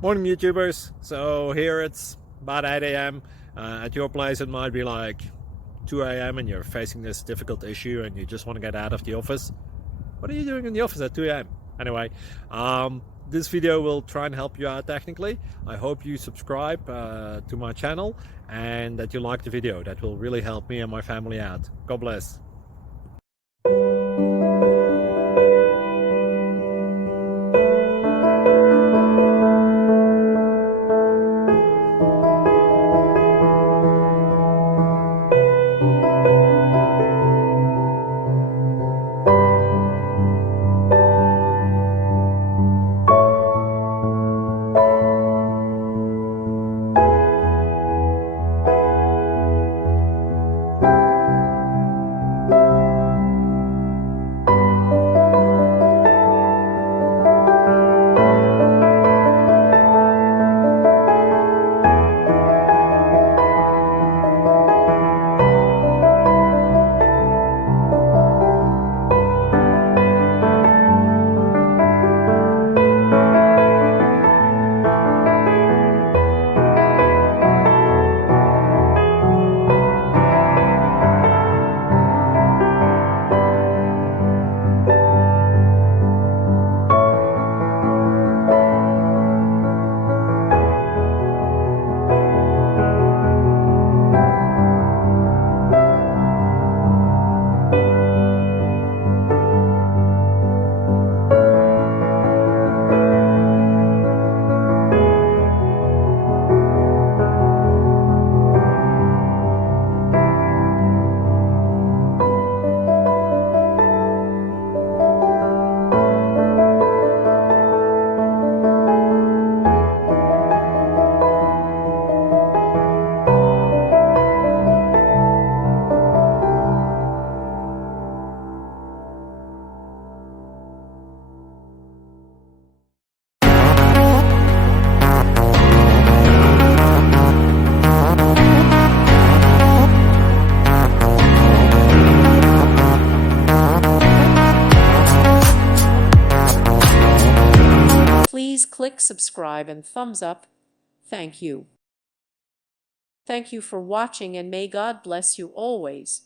Morning YouTubers. So here it's about 8 a.m. At your place it might be like 2 a.m. and you're facing this difficult issue and you just want to get out of the office. What are you doing in the office at 2 a.m.? Anyway, this video will try and help you out technically. I hope you subscribe to my channel and that you like the video. That will really help me and my family out. God bless. Please click subscribe and thumbs up. Thank you. Thank you for watching and may God bless you always.